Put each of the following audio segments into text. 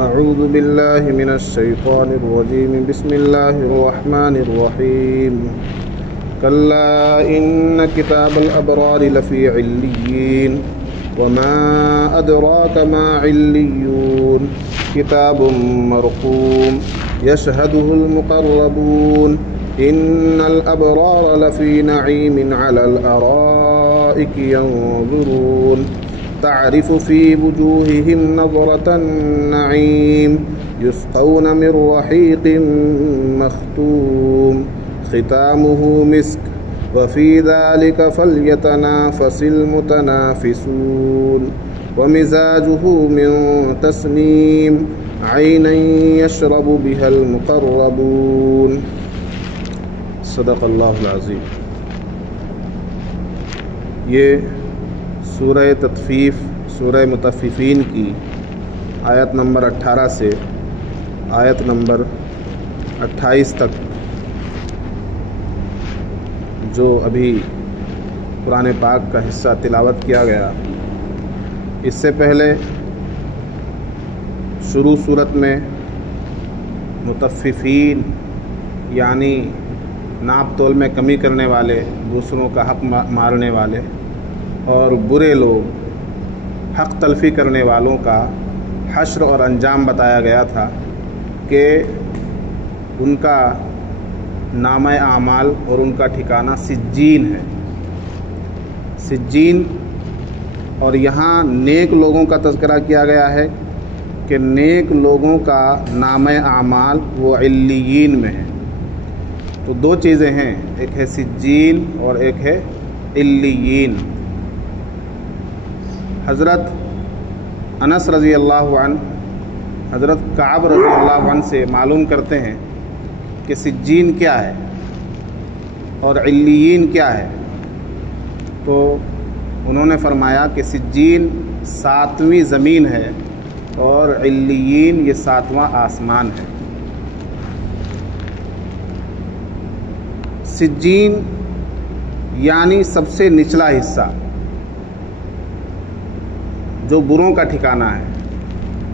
أعوذ بالله من الشيطان الرجيم بسم الله الرحمن الرحيم كلا إن كتاب الأبرار لفي عليين وما أدراك ما عليون كتاب مرقوم يشهده المقربون إن الأبرار لفي نعيم على الأرائك ينظرون تعرف في وجوههم نظرة النعيم يسقون من رحيق مختوم ختامه مسك وفي ذلك فليتنافس المتنافسون ومزاجه من تسنيم عينا يشرب بها المقربون صدق اللہ العظیم۔ یہ سورہ تطفیف سورہ مطففین کی آیت نمبر 18 سے آیت نمبر 28 تک جو ابھی قرآن پاک کا حصہ تلاوت کیا گیا، اس سے پہلے شروع صورت میں مطففین یعنی ناپ تول میں کمی کرنے والے، دوسروں کا حق مارنے والے اور برے لوگ، حق تلفی کرنے والوں کا حشر اور انجام بتایا گیا تھا کہ ان کا نامہ اعمال اور ان کا ٹھکانہ سجین ہے۔ سجین، اور یہاں نیک لوگوں کا تذکرہ کیا گیا ہے کہ نیک لوگوں کا نامہ اعمال وہ علیین میں ہے۔ تو دو چیزیں ہیں، ایک ہے سجین اور ایک ہے علیین۔ حضرت انس رضی اللہ عنہ حضرت کعب رضی اللہ عنہ سے معلوم کرتے ہیں کہ سجین کیا ہے اور علیین کیا ہے، تو انہوں نے فرمایا کہ سجین 7ویں زمین ہے اور علیین یہ 7واں آسمان ہے۔ سجین یعنی سب سے نچلا حصہ، جو بروں کا ٹھکانہ ہے،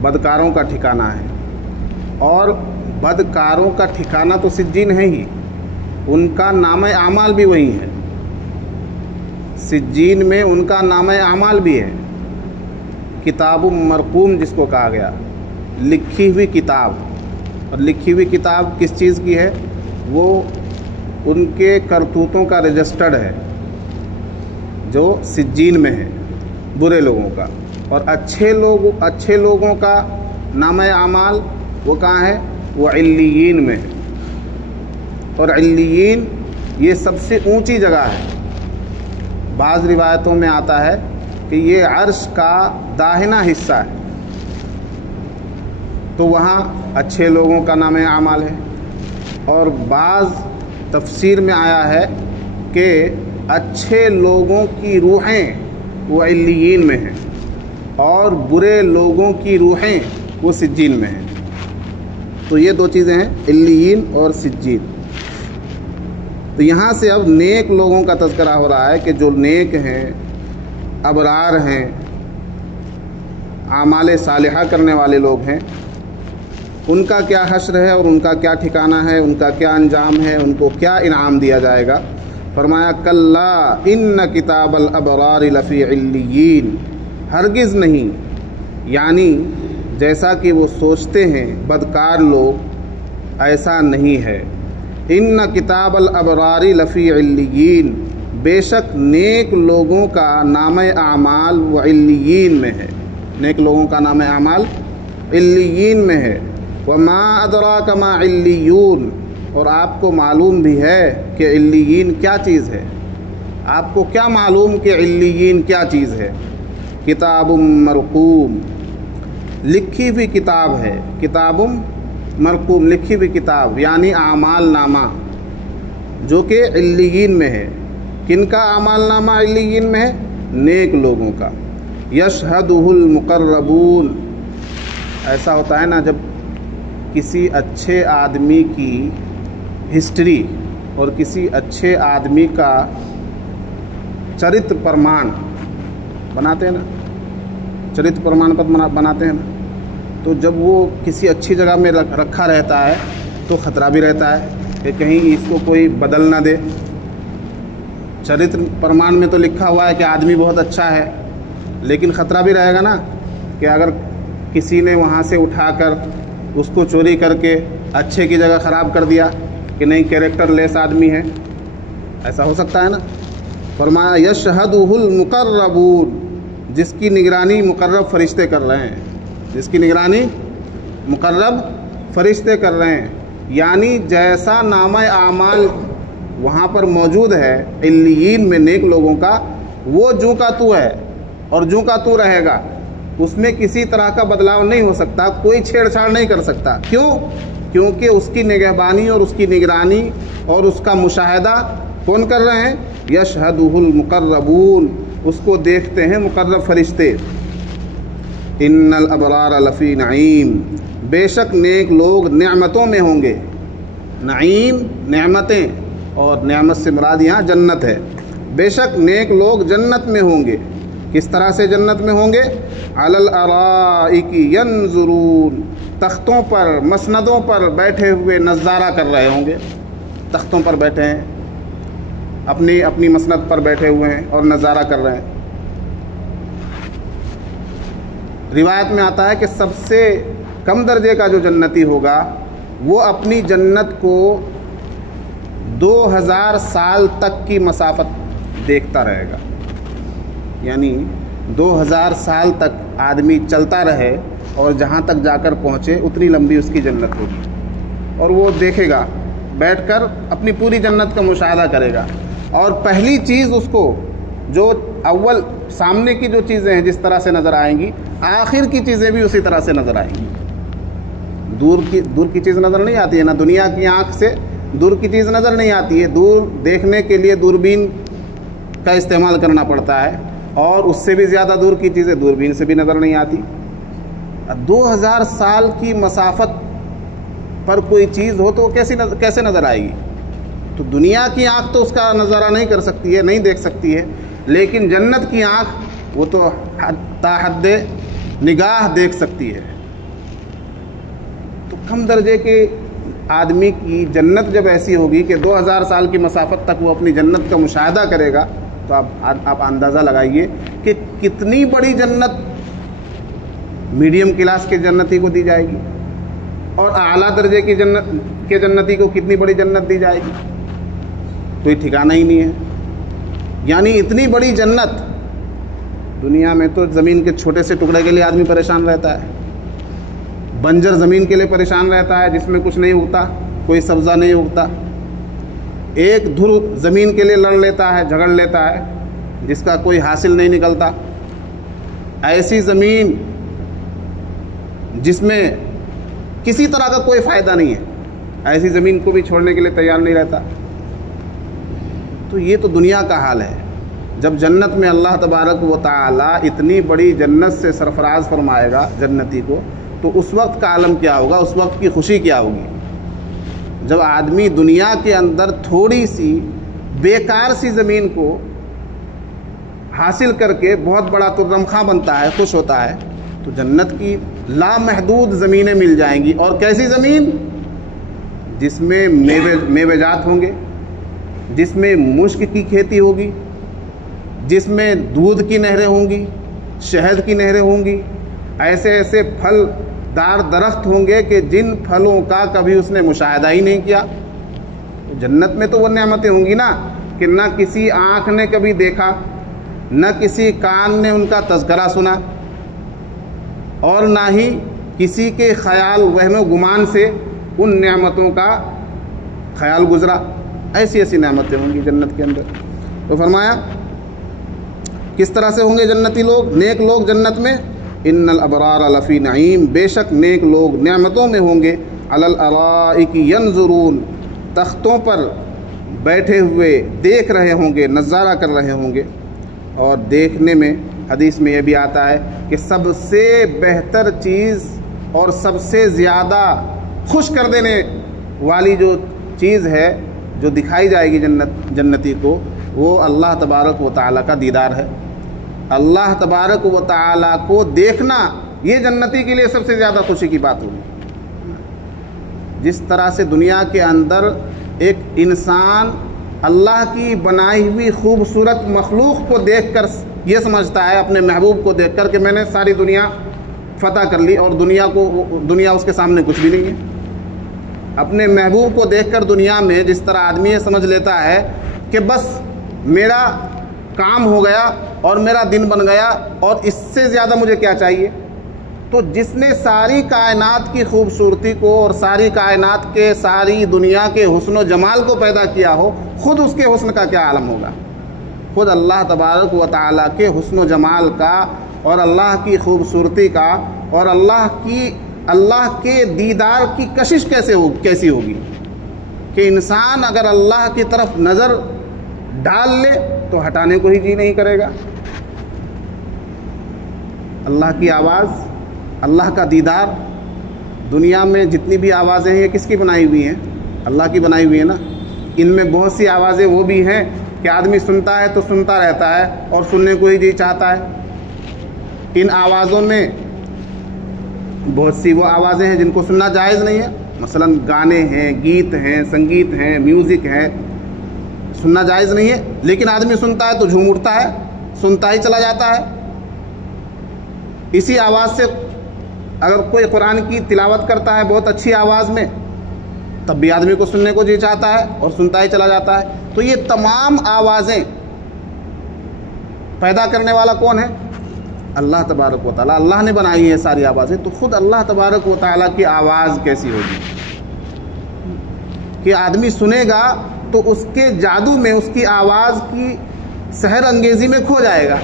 بدکاروں کا ٹھکانہ ہے، اور بدکاروں کا ٹھکانہ تو سجین ہے ہی، ان کا نامہ اعمال بھی وہی ہے۔ سجین میں ان کا نامہ اعمال بھی ہے۔ کتاب مرقوم جس کو کہا گیا، لکھی ہوئی کتاب، اور لکھی ہوئی کتاب کس چیز کی ہے؟ وہ ان کے کرتوتوں کا رجسٹرڈ ہے جو سجین میں ہے، برے لوگوں کا۔ اور اچھے لوگوں کا نامہ اعمال وہ کہاں ہے؟ وہ علیین میں ہے۔ اور علیین یہ سب سے اونچی جگہ ہے۔ بعض روایتوں میں آتا ہے کہ یہ عرش کا داہنا حصہ ہے، تو وہاں اچھے لوگوں کا نامہ اعمال ہے۔ اور بعض تفسیر میں آیا ہے کہ اچھے لوگوں کی روحیں وہ علیین میں ہیں اور برے لوگوں کی روحیں وہ سجین میں ہیں۔ تو یہ دو چیزیں ہیں، علیین اور سجین۔ تو یہاں سے اب نیک لوگوں کا تذکرہ ہو رہا ہے کہ جو نیک ہیں، ابرار ہیں، اعمال صالحہ کرنے والے لوگ ہیں، ان کا کیا حشر ہے اور ان کا کیا ٹھکانہ ہے، ان کا کیا انجام ہے، ان کو کیا انعام دیا جائے گا۔ فرمایا کلا ان کتاب الابرار لفی علیین، ہرگز نہیں، یعنی جیسا کہ وہ سوچتے ہیں بدکار لوگ، ایسا نہیں ہے۔ ان کتاب الابرار لفی علیین، بے شک نیک لوگوں کا نامہ اعمال وہ علیین میں ہے، نیک لوگوں کا نامہ اعمال علیین میں ہے۔ وما ادراک ما علیون، اور آپ کو معلوم بھی ہے کہ علیین کیا چیز ہے، آپ کو کیا معلوم کہ علیین کیا چیز ہے؟ کتاب مرقوم، لکھی ہوئی کتاب ہے۔ کتاب مرقوم، لکھی ہوئی کتاب یعنی اعمال نامہ جو کہ علیین میں ہے۔ کن کا اعمال نامہ علیین میں ہے؟ نیک لوگوں کا۔ یشہدہ المقربون، ایسا ہوتا ہے نا جب کسی اچھے آدمی کی ہسٹری اور کسی اچھے آدمی کا چرت پرمان بناتے ہیں نا، چرت پرمان پتر بناتے ہیں نا، تو جب وہ کسی اچھی جگہ میں رکھا رہتا ہے تو خطرہ بھی رہتا ہے کہ کہیں اس کو کوئی بدل نہ دے۔ چرتر پرمان میں تو لکھا ہوا ہے کہ آدمی بہت اچھا ہے، لیکن خطرہ بھی رہے گا نا کہ اگر کسی نے وہاں سے اٹھا کر اس کو چوری کر کے اچھے کی جگہ خراب کر دیا کہ نہیں کیریکٹر لیس آدمی ہے، ایسا ہو سکتا ہے نا۔ فرمایا یشہدہ المقربون، جس کی نگرانی مقرب فرشتے کر رہے ہیں، جس کی نگرانی مقرب فرشتے کر رہے ہیں، یعنی جیسا نامہ اعمال وہاں پر موجود ہے علیین میں نیک لوگوں کا، وہ جو کا تو ہے اور جو کا تو رہے گا، اس میں کسی طرح کا بدلاؤ نہیں ہو سکتا، کوئی چھیڑ چھاڑ نہیں کر سکتا۔ کیوں؟ کیونکہ اس کی نگہبانی اور اس کی نگرانی اور اس کا مشاہدہ کون کر رہے ہیں؟ یشہدہ المقربون، اس کو دیکھتے ہیں مقرب فرشتے۔ ان الابرار لفی نعیم، بے شک نیک لوگ نعمتوں میں ہوں گے۔ نعیم نعمتیں، اور نعمت سے مراد یہاں جنت ہے۔ بے شک نیک لوگ جنت میں ہوں گے۔ کس طرح سے جنت میں ہوں گے؟ علی الارائک ینظرون، تختوں پر مسندوں پر بیٹھے ہوئے نظارہ کر رہے ہوں گے۔ تختوں پر بیٹھے ہیں، اپنی اپنی مسند پر بیٹھے ہوئے ہیں اور نظارہ کر رہے ہیں۔ روایت میں آتا ہے کہ سب سے کم درجے کا جو جنتی ہوگا وہ اپنی جنت کو 2000 سال تک کی مسافت دیکھتا رہے گا، یعنی 2000 سال تک آدمی چلتا رہے اور جہاں تک جا کر پہنچے اتنی لمبی اس کی جنت ہوگی، اور وہ دیکھے گا، بیٹھ کر اپنی پوری جنت کا مشاہدہ کرے گا۔ اور پہلی چیز اس کو جو اول سامنے کی جو چیزیں ہیں جس طرح سے نظر آئیں گی، آخر کی چیزیں بھی اسی طرح سے نظر آئیں گی۔ دور کی چیز نظر نہیں آتی ہے نا، دنیا کی آنکھ سے دور کی چیز نظر نہیں آتی ہے، دور دیکھنے کے لیے دوربین کا استعمال کرنا پڑتا ہے، اور اس سے بھی زیادہ دور کی چیزیں دوربین سے بھی نظر نہیں آتی۔ 2000 سال کی مسافت پر کوئی چیز ہو تو کیسے نظر آئے گی؟ تو دنیا کی آنکھ تو اس کا نظارہ نہیں کر سکتی ہے، نہیں دیکھ سکتی ہے، لیکن جنت کی آنکھ وہ تو تا حد نگاہ دیکھ سکتی ہے۔ تو کم درجے کے آدمی کی جنت جب ایسی ہوگی کہ 2000 سال کی مسافت تک وہ اپنی جنت کا مشاہدہ کرے گا، تو آپ اندازہ لگائیے کہ کتنی بڑی جنت میڈیم کلاس کے جنتی کو دی جائے گی، اور اعلیٰ درجے کی جنتی کو کتنی بڑی جنت دی جائے گی، کوئی ٹھکانہ ہی نہیں ہے۔ یعنی اتنی بڑی جنت، دنیا میں تو زمین کے چھوٹے سے ٹکڑے کے لیے آدمی پریشان رہتا ہے، بنجر زمین کے لیے پریشان رہتا ہے جس میں کچھ نہیں اگتا، کوئی سبزہ نہیں اگتا، ایک دھر زمین کے لیے لڑ لیتا ہے، جھگڑ لیتا ہے، جس کا کوئی حاصل نہیں نکلتا۔ ایسی زمین جس میں کسی طرح کا کوئی فائدہ نہیں ہے، ایسی زمین کو بھی چھوڑنے کے لیے تیار نہیں رہتا۔ تو یہ تو دنیا کا حال ہے۔ جب جنت میں اللہ تبارک و تعالی اتنی بڑی جنت سے سرفراز فرمائے گا جنتی کو، تو اس وقت کا عالم کیا ہوگا، اس وقت کی خوشی کیا ہوگی۔ جب آدمی دنیا کے اندر تھوڑی سی بیکار سی زمین کو حاصل کر کے بہت بڑا ترمخواں بنتا ہے، خوش ہوتا ہے، تو جنت کی لامحدود زمینیں مل جائیں گی۔ اور کیسی زمین؟ جس میں میوے جات ہوں گے، جس میں مشک کی کھیتی ہوگی، جس میں دودھ کی نہریں ہوں گی، شہد کی نہریں ہوں گی، ایسے ایسے پھل دار درخت ہوں گے کہ جن پھلوں کا کبھی اس نے مشاہدہ ہی نہیں کیا۔ جنت میں تو وہ نعمتیں ہوں گی نا کہ نہ کسی آنکھ نے کبھی دیکھا، نہ کسی کان نے ان کا تذکرہ سنا، اور نہ ہی کسی کے خیال وہم و گمان سے ان نعمتوں کا خیال گزرا۔ ایسی ایسی نعمتیں ہوں گی جنت کے اندر۔ تو فرمایا کس طرح سے ہوں گے جنتی لوگ، نیک لوگ جنت میں؟ ان الابرار لفی نعیم، بے شک نیک لوگ نعمتوں میں ہوں گے۔ علی الارائک ینظرون، تختوں پر بیٹھے ہوئے دیکھ رہے ہوں گے، نظارہ کر رہے ہوں گے۔ اور دیکھنے میں حدیث میں یہ بھی آتا ہے کہ سب سے بہتر چیز اور سب سے زیادہ خوش کر دینے والی جو چیز ہے جو دکھائی جائے گی جنتی کو، وہ اللہ تبارک و تعالیٰ کا دیدار ہے۔ اللہ تبارک و تعالیٰ کو دیکھنا یہ جنتی کے لیے سب سے زیادہ خوشی کی بات ہوگی۔ جس طرح سے دنیا کے اندر ایک انسان اللہ کی بنائی ہوئی خوبصورت مخلوق کو دیکھ کر یہ سمجھتا ہے، اپنے محبوب کو دیکھ کر، کہ میں نے ساری دنیا فتح کر لی اور دنیا اس کے سامنے کچھ بھی نہیں ہے۔ اپنے محبوب کو دیکھ کر دنیا میں جس طرح آدمی یہ سمجھ لیتا ہے کہ بس میرا کام ہو گیا اور میرا دن بن گیا اور اس سے زیادہ مجھے کیا چاہیے۔ تو جس نے ساری کائنات کی خوبصورتی کو اور ساری کائنات کے ساری دنیا کے حسن و جمال کو پیدا کیا ہو، خود اس کے حسن کا کیا عالم ہوگا۔ خود اللہ تبارک و تعالیٰ کے حسن و جمال کا اور اللہ کی خوبصورتی کا اور اللہ کے دیدار کی کشش کیسی ہوگی کہ انسان اگر اللہ کی طرف نظر ڈال لے تو ہٹانے کو ہی جی نہیں کرے گا۔ اللہ کی آواز، اللہ کا دیدار، دنیا میں جتنی بھی آوازیں ہیں یہ کس کی بنائی ہوئی ہیں؟ اللہ کی بنائی ہوئی ہے نا۔ ان میں بہت سی آوازیں وہ بھی ہیں کہ آدمی سنتا ہے تو سنتا رہتا ہے اور سننے کو ہی جی چاہتا ہے۔ ان آوازوں میں بہت سی وہ آوازیں ہیں جن کو سننا جائز نہیں ہے، مثلا گانے ہیں، گیت ہیں، سنگیت ہیں، میوزک ہے، سننا جائز نہیں ہے، لیکن آدمی سنتا ہے تو جھوم اٹھتا ہے، سنتا ہی چلا جاتا ہے۔ اسی آواز سے اگر کوئی قرآن کی تلاوت کرتا ہے بہت اچھی آواز میں، تب بھی آدمی کو سننے کو جی چاہتا ہے اور سنتا ہی چلا جاتا ہے۔ تو یہ تمام آوازیں پیدا کرنے والا کون ہے؟ اللہ تبارک و تعالیٰ۔ اللہ نے بنائی ہے ساری آوازیں، تو خود اللہ تبارک و تعالیٰ کی آواز کیسی ہوگی کہ آدمی سنے گا تو اس کے جادو میں، اس کی آواز کی سحر انگیزی میں کھو جائے گا،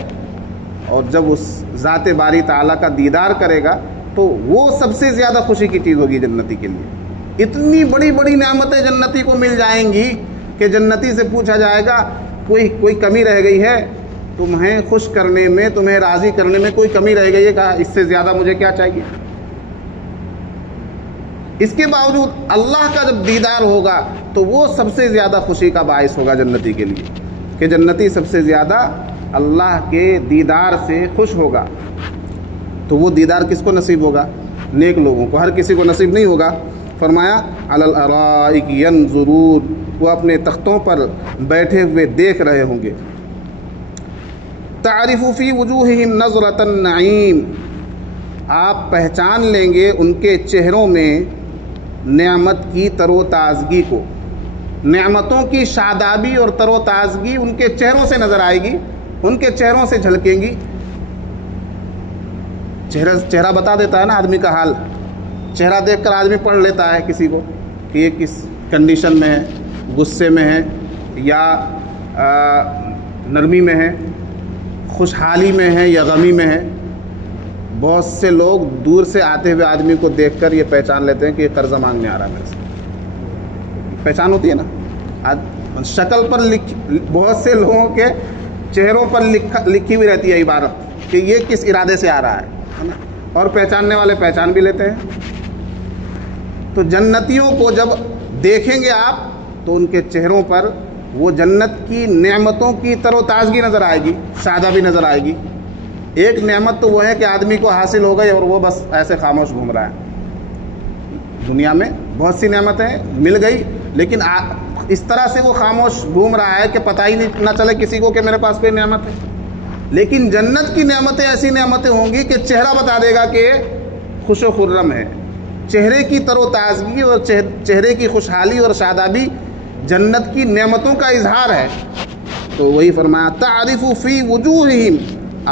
اور جب اس ذات باری تعالیٰ کا دیدار کرے گا تو وہ سب سے زیادہ خوشی کی چیز ہوگی جنتی کے لیے۔ اتنی بڑی بڑی نعمتیں جنتی کو مل جائیں گی کہ جنتی سے پوچھا جائے گا کوئی کمی رہ گئی ہے تمہیں خوش کرنے میں، تمہیں راضی کرنے میں کوئی کمی رہ گئی ہے؟ کہا اس سے زیادہ مجھے کیا چاہیے۔ اس کے باوجود اللہ کا جب دیدار ہوگا تو وہ سب سے زیادہ خوشی کا باعث ہوگا جنتی کے لیے، کہ جنتی سب سے زیادہ اللہ کے دیدار سے خوش ہوگا۔ تو وہ دیدار کس کو نصیب ہوگا؟ نیک لوگوں کو، ہر کسی کو نصیب نہیں ہوگا۔ فرمایا علی الارائک ینظرون، وہ اپنے تختوں پر بیٹھے ہوئے دیکھ رہے ہوں گے۔ تعرف فی وجوہہم نظرۃ النعیم، آپ پہچان لیں گے ان کے چہروں میں نعمت کی تر و تازگی کو، نعمتوں کی شادابی اور تر و تازگی ان کے چہروں سے نظر آئے گی، ان کے چہروں سے جھلکیں گی۔ چہرہ بتا دیتا ہے نا آدمی کا حال، چہرہ دیکھ کر آدمی پڑھ لیتا ہے کسی کو کہ یہ کس کنڈیشن میں ہے، غصے میں ہے یا نرمی میں ہے، خوشحالی میں ہے یا غمی میں ہے۔ بہت سے لوگ دور سے آتے ہوئے آدمی کو دیکھ کر یہ پہچان لیتے ہیں کہ یہ قرضہ مانگنے آ رہا ہے میرے سے۔ پہچان ہوتی ہے نا، شکل پر بہت سے لوگوں کے چہروں پر لکھی ہوئی رہتی ہے عبارت کہ یہ کس ارادے سے آ رہا ہے نا، اور پہچاننے والے پہچان بھی لیتے ہیں۔ تو جنتیوں کو جب دیکھیں گے آپ تو ان کے چہروں پر وہ جنت کی نعمتوں کی تر و تازگی نظر آئے گی، شادابی نظر آئے گی۔ ایک نعمت تو وہ ہے کہ آدمی کو حاصل ہو گئی اور وہ بس ایسے خاموش گھوم رہا ہے۔ دنیا میں بہت سی نعمتیں مل گئی لیکن اس طرح سے وہ خاموش گھوم رہا ہے کہ پتہ ہی نہ چلے کسی کو کہ میرے پاس کوئی نعمت ہے۔ لیکن جنت کی نعمتیں ایسی نعمتیں ہوں گی کہ چہرہ بتا دے گا کہ خوش و خرم ہے، چہرے کی تر و تازگی اور چہرے کی خوشحالی اور شادابی جنت کی نعمتوں کا اظہار ہے۔ تو وہی فرمایا تعرف فی وجوہہم،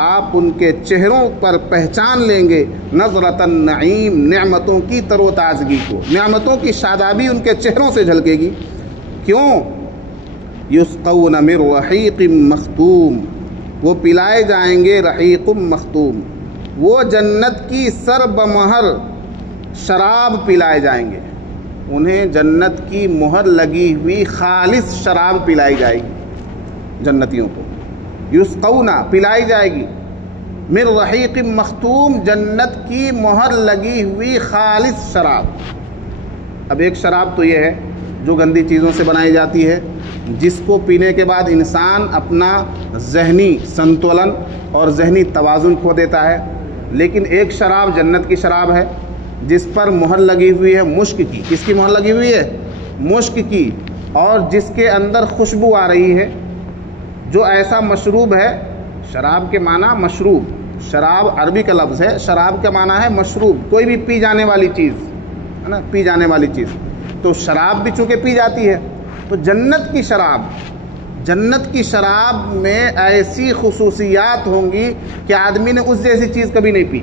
آپ ان کے چہروں پر پہچان لیں گے نظرۃ النعیم، نعمتوں کی تر و تازگی کو، نعمتوں کی شادابی ان کے چہروں سے جھلکے گی۔ کیوں؟ یسقون من رحیق مختوم، وہ پلائے جائیں گے رحیق مختوم، وہ جنت کی سر بمہر شراب پلائے جائیں گے، انہیں جنت کی مہر لگی ہوئی خالص شراب پلائی جائے گی جنتیوں کو۔ یسقونا پلائی جائے گی، من رحیق مختوم جنت کی مہر لگی ہوئی خالص شراب۔ اب ایک شراب تو یہ ہے جو گندی چیزوں سے بنائی جاتی ہے، جس کو پینے کے بعد انسان اپنا ذہنی سنتولن اور ذہنی توازن کھو دیتا ہے، لیکن ایک شراب جنت کی شراب ہے جس پر مہر لگی ہوئی ہے مشک کی. کس کی مہر لگی ہوئی ہے؟ مشک کی. اور جس کے اندر خوشبو آ رہی ہے. جو ایسا مشروب ہے، شراب کے معنی مشروب، شراب عربی کا لفظ ہے، شراب کا معنی ہے مشروب، کوئی بھی پی جانے والی چیز ہے نا، پی جانے والی چیز. تو شراب بھی چونکہ پی جاتی ہے، تو جنت کی شراب، جنت کی شراب میں ایسی خصوصیات ہوں گی کہ آدمی نے اس جیسی چیز کبھی نہیں پی،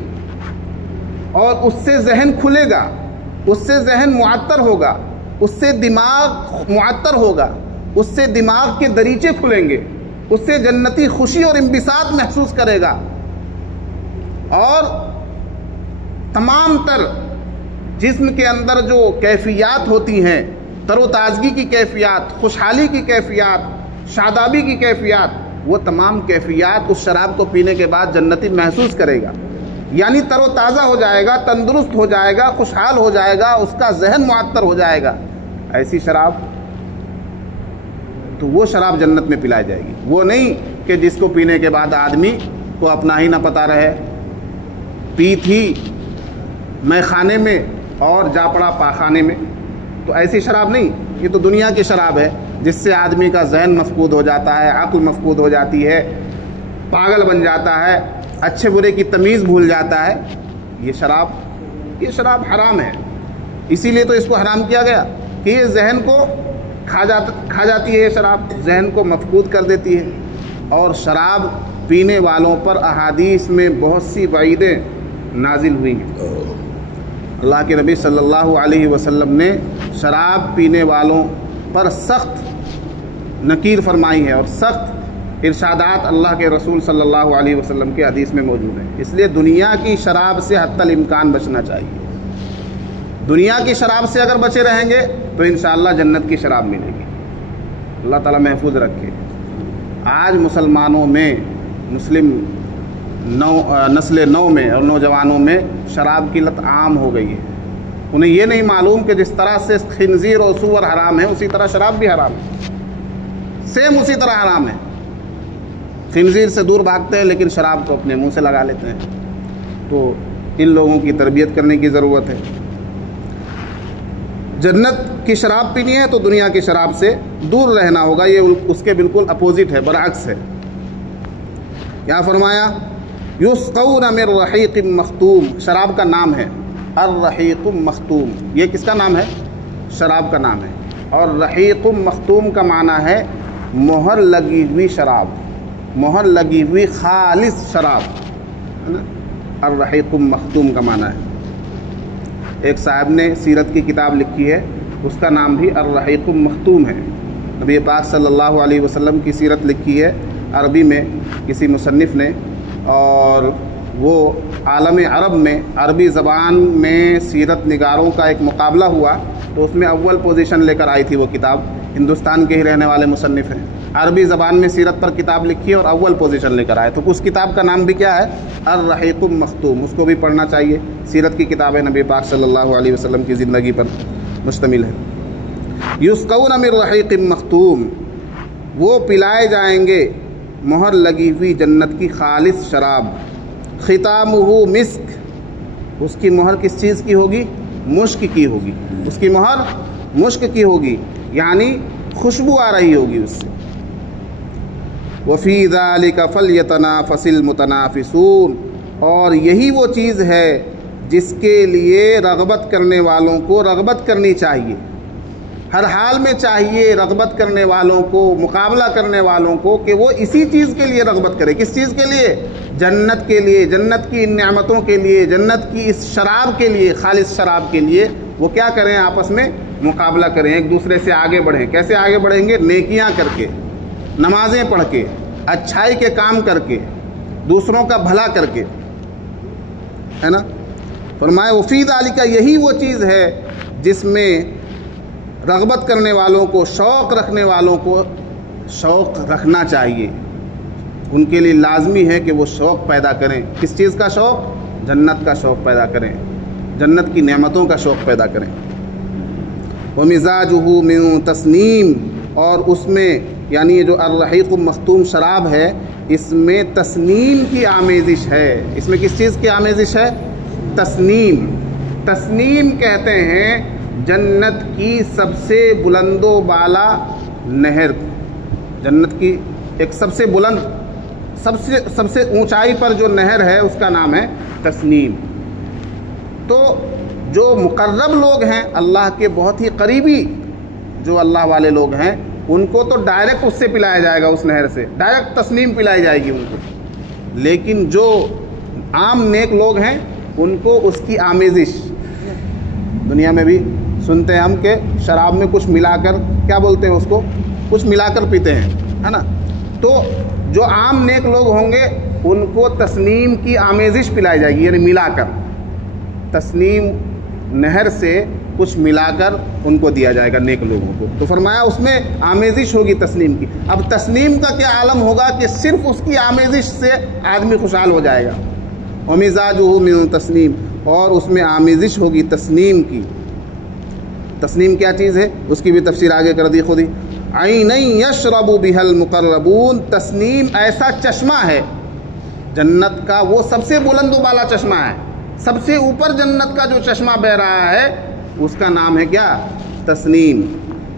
اور اس سے ذہن کھلے گا، اس سے ذہن معطر ہوگا، اس سے دماغ معطر ہوگا، اس سے دماغ کے دریچے کھلیں گے، اس سے جنتی خوشی اور انبساط محسوس کرے گا. اور تمام تر جسم کے اندر جو کیفیات ہوتی ہیں، تر و تازگی کی کیفیات، خوشحالی کی کیفیات، شادابی کی کیفیات، وہ تمام کیفیات اس شراب کو پینے کے بعد جنتی محسوس کرے گا. یعنی تر و تازہ ہو جائے گا، تندرست ہو جائے گا، خوشحال ہو جائے گا، اس کا ذہن معطر ہو جائے گا. ایسی شراب، تو وہ شراب جنت میں پلائی جائے گی. وہ نہیں کہ جس کو پینے کے بعد آدمی کو اپنا ہی نہ پتہ رہے، پی تھی میں خانے میں اور جا پڑا پاخانے میں. تو ایسی شراب نہیں، یہ تو دنیا کی شراب ہے جس سے آدمی کا ذہن مفقود ہو جاتا ہے، عقل مفقود ہو جاتی ہے، پاگل بن جاتا ہے، اچھے برے کی تمیز بھول جاتا ہے. یہ شراب حرام ہے. اسی لیے تو اس کو حرام کیا گیا کہ یہ ذہن کو کھا جاتی ہے، یہ شراب ذہن کو مفقود کر دیتی ہے. اور شراب پینے والوں پر احادیث میں بہت سی وعیدیں نازل ہوئی ہیں. اللہ کے نبی صلی اللہ علیہ وسلم نے شراب پینے والوں پر سخت نکیر فرمائی ہے، اور سخت ارشادات اللہ کے رسول صلی اللہ علیہ وسلم کے حدیث میں موجود ہیں. اس لیے دنیا کی شراب سے حتی الامکان بچنا چاہیے. دنیا کی شراب سے اگر بچے رہیں گے تو انشاءاللہ جنت کی شراب ملے گی. اللہ تعالیٰ محفوظ رکھے. آج مسلمانوں میں، مسلم نسل نو میں اور نوجوانوں میں شراب کی لت عام ہو گئی ہے. انہیں یہ نہیں معلوم کہ جس طرح سے خنزیر اور سور حرام ہے، اسی طرح شراب بھی حرام ہے. سیم اسی طرح حرام ہے. خنزیر سے دور بھاگتے ہیں لیکن شراب کو اپنے منہ سے لگا لیتے ہیں. تو ان لوگوں کی تربیت کرنے کی ضرورت ہے. جنت کی شراب پینی ہے تو دنیا کی شراب سے دور رہنا ہوگا. یہ اس کے بالکل اپوزٹ ہے، برعکس ہے. کیا فرمایا؟ یسقون من رحیق مختوم. شراب کا نام ہے الرحیق مختوم. یہ کس کا نام ہے؟ شراب کا نام ہے. اور رحیق مختوم کا معنی ہے مہر لگی ہوئی شراب، مہر لگی ہوئی خالص شراب ہے نا. الرحیق مختوم کا معنی ہے. ایک صاحب نے سیرت کی کتاب لکھی ہے، اس کا نام بھی الرحیق مختوم ہے. نبی پاک صلی اللہ علیہ وسلم کی سیرت لکھی ہے عربی میں کسی مصنف نے، اور وہ عالم عرب میں عربی زبان میں سیرت نگاروں کا ایک مقابلہ ہوا تو اس میں اول پوزیشن لے کر آئی تھی وہ کتاب. ہندوستان کے ہی رہنے والے مصنف ہیں، عربی زبان میں سیرت پر کتاب لکھی اور اول پوزیشن لے کر آئے. تو اس کتاب کا نام بھی کیا ہے؟ الرحیق مختوم. اس کو بھی پڑھنا چاہیے. سیرت کی کتاب ہے، نبی پاک صلی اللہ علیہ وسلم کی زندگی پر مشتمل ہے. یسقون من رحیق مختوم. وہ پلائے جائیں گے مہر لگی ہوئی جنت کی خالص شراب. ختامہ مسک. اس کی مہر کس چیز کی ہوگی؟ مشک کی ہوگی. اس کی مہر مشک کی ہوگی، یعنی خوشبو آ رہی ہوگی اس سے. وفی ذلک فلیتنافس المتنافسون. اور یہی وہ چیز ہے جس کے لیے رغبت کرنے والوں کو رغبت کرنی چاہیے. ہر حال میں چاہیے رغبت کرنے والوں کو، مقابلہ کرنے والوں کو، کہ وہ اسی چیز کے لیے رغبت کرے. کس چیز کے لیے؟ جنت کے لیے، جنت کی ان نعمتوں کے لیے، جنت کی اس شراب کے لیے، خالص شراب کے لیے. وہ کیا کریں؟ آپس میں مقابلہ کریں، ایک دوسرے سے آگے بڑھیں. کیسے آگے بڑھیں گے؟ نیکیاں کر کے، نمازیں پڑھ کے، اچھائی کے کام کر کے، دوسروں کا بھلا کر کے، ہے نا. فرمایا وفی ذالک، یہی وہ چیز ہے جس میں رغبت کرنے والوں کو، شوق رکھنے والوں کو شوق رکھنا چاہیے. ان کے لیے لازمی ہے کہ وہ شوق پیدا کریں. کس چیز کا شوق؟ جنت کا شوق پیدا کریں، جنت کی نعمتوں کا شوق پیدا کریں. ومزاجہ من تسنیم. اور اس میں یعنی یہ جو الرحیق المختوم شراب ہے اس میں تسنیم کی آمیزش ہے۔ اس میں کس چیز کی آمیزش ہے؟ تسنیم۔ تسنیم کہتے ہیں جنت کی سب سے بلند و بالا نہر، جنت کی ایک سب سے بلند سب سے اونچائی پر جو نہر ہے اس کا نام ہے تسنیم۔ تو جو مقرب لوگ ہیں اللہ کے بہت ہی قریبی جو اللہ والے لوگ ہیں ان کو تو ڈائریکٹ اس سے پلایا جائے گا، اس نہر سے ڈائریکٹ تسنیم پلائی جائے گی ان کو، لیکن جو عام نیک لوگ ہیں ان کو اس کی آمیزش، دنیا میں بھی سنتے ہیں ہم کہ شراب میں کچھ ملا کر کیا بولتے ہیں اس کو، کچھ ملا کر پیتے ہیں، ہے نا؟ تو جو عام نیک لوگ ہوں گے ان کو تسنیم کی آمیزش پلائی جائے گی، یعنی ملا کر تسنیم نہر سے کچھ ملا کر ان کو دیا جائے گا نیک لوگوں کو۔ تو فرمایا اس میں آمیزش ہوگی تسنیم کی۔ اب تسنیم کا کیا عالم ہوگا کہ صرف اس کی آمیزش سے آدمی خوشحال ہو جائے گا۔ وَمِزَاجُهُ مِن تسنیم، اور اس میں آمیزش ہوگی تسنیم کی۔ تسنیم کیا چیز ہے اس کی بھی تفسیر آگے کر دی خود ہی۔ عَيْنًا يَشْرَبُ بِهَا الْمُقَرَّبُونَ، تسنیم ایسا چشمہ ہے جنت کا، وہ سب سے بلند و بالا چشمہ ہے، سب سے اوپر جنت کا جو چشمہ بہ رہا ہے اس کا نام ہے کیا؟ تسنیم۔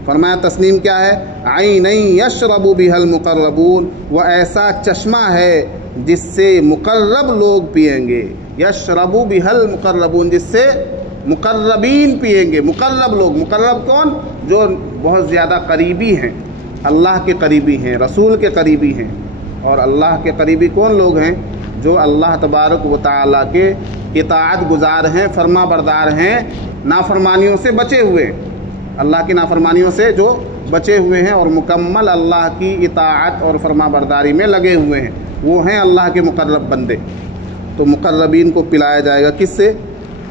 فرمایا تسنیم کیا ہے؟ عَيْنًا يَشْرَبُ بِهَا الْمُقَرَّبُونَ، وہ ایسا چشمہ ہے جس سے مقرب لوگ پئیں گے۔ یشرب بِهَا الْمُقَرَّبُونَ، جس سے مقربین پئیں گے۔ مقرب لوگ، مقرب کون؟ جو بہت زیادہ قریبی ہیں، اللہ کے قریبی ہیں، رسول کے قریبی ہیں۔ اور اللہ کے قریبی کون لوگ ہیں؟ جو اللہ تبارک و تعالیٰ کے اطاعت گزار ہیں، فرما بردار ہیں، نافرمانیوں سے بچے ہوئے، اللہ کی نافرمانیوں سے جو بچے ہوئے ہیں اور مکمل اللہ کی اطاعت اور فرما برداری میں لگے ہوئے ہیں، وہ ہیں اللہ کے مقرب بندے۔ تو مقربین کو پلایا جائے گا کس سے؟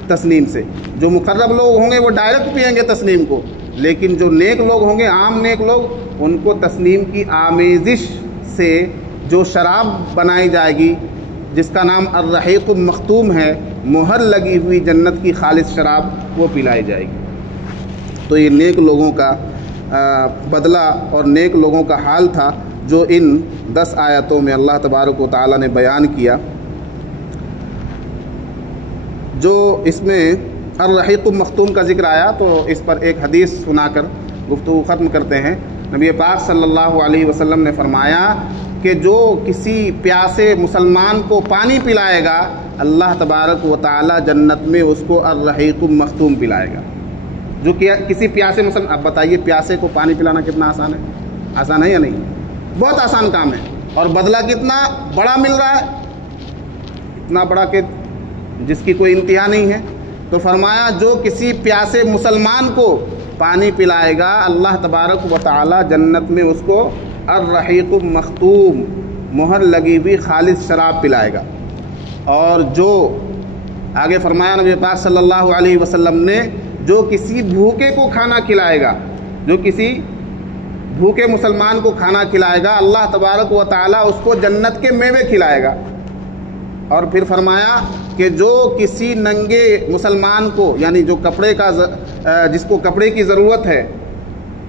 تسنیم سے۔ جو مقرب لوگ ہوں گے وہ ڈائریکٹ پئیں گے تسنیم کو، لیکن جو نیک لوگ ہوں گے، عام نیک لوگ، ان کو تسنیم کی آمیزش سے جو شراب بنائی جائے گی جس کا نام الرحیق المختوم ہے، مہر لگی ہوئی جنت کی خالص شراب، وہ پلائی جائے گی۔ تو یہ نیک لوگوں کا بدلہ اور نیک لوگوں کا حال تھا جو ان 10 آیتوں میں اللہ تبارک و تعالیٰ نے بیان کیا۔ جو اس میں الرحیق المختوم کا ذکر آیا تو اس پر ایک حدیث سنا کر گفتگو ختم کرتے ہیں۔ نبی پاک صلی اللہ علیہ وسلم نے فرمایا کہ جو کسی پیاسے مسلمان کو پانی پلائے گا اللہ تبارک و تعالی جنت میں اس کو الرحیق المختوم پلائے گا۔ جو کسی پیاسے مسلمان، اب بتائیے پیاسے کو پانی پلانا کتنا آسان ہے؟ آسان ہے یا نہیں؟ بہت آسان کام ہے، اور بدلہ کتنا بڑا مل رہا ہے، اتنا بڑا کہ جس کی کوئی انتہا نہیں ہے۔ تو فرمایا جو کسی پیاسے مسلمان کو پانی پلائے گا اللہ تبارک و تعالی جنت میں اس کو الرحیق المختوم، مہر لگی ہوئی خالص شراب پلائے گا۔ اور جو آگے فرمایا نبی پاک صلی اللہ علیہ وسلم نے، جو کسی بھوکے کو کھانا کھلائے گا، جو کسی بھوکے مسلمان کو کھانا کھلائے گا اللہ تبارک و تعالی اس کو جنت کے میوے کھلائے گا۔ اور پھر فرمایا کہ جو کسی ننگے مسلمان کو، یعنی جو کپڑے کا جس کو کپڑے کی ضرورت ہے،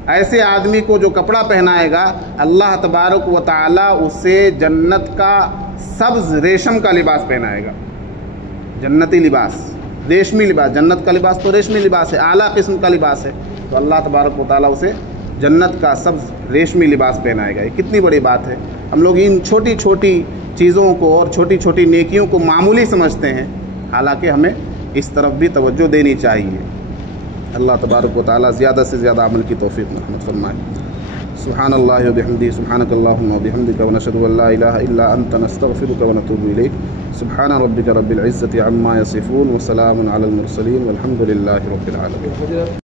ایسے آدمی کو جو کپڑا پہنائے گا اللہ تبارک و تعالی اسے جنت کا سبز ریشم کا لباس پہنائے گا، جنتی لباس، ریشمی لباس۔ جنت کا لباس تو ریشمی لباس ہے، اعلیٰ قسم کا لباس ہے، تو اللہ تبارک و تعالی اسے جنت کا سبز ریشمی لباس پہنائے گا۔ یہ کتنی بڑی بات ہے۔ ہم لوگ ان چھوٹی چھوٹی چیزوں کو اور چھوٹی چھوٹی نیکیوں کو معمولی سمجھتے ہیں، حالانکہ ہمیں اس طرف بھی توجہ دینی چاہیے۔ اللہ تبارک و تعالی زیادہ سے زیادہ عمل کی توفیق نصیب فرمائے۔ سبحان اللہ و بحمدہ، سبحانک اللہم و بحمدک، ونشہد ان لا الہ الا انت، نستغفرک ونتوب الیک۔ سبحان ربک رب العزۃ عما یصفون، وسلام علی المرسلین، والحمد للہ رب العالمین۔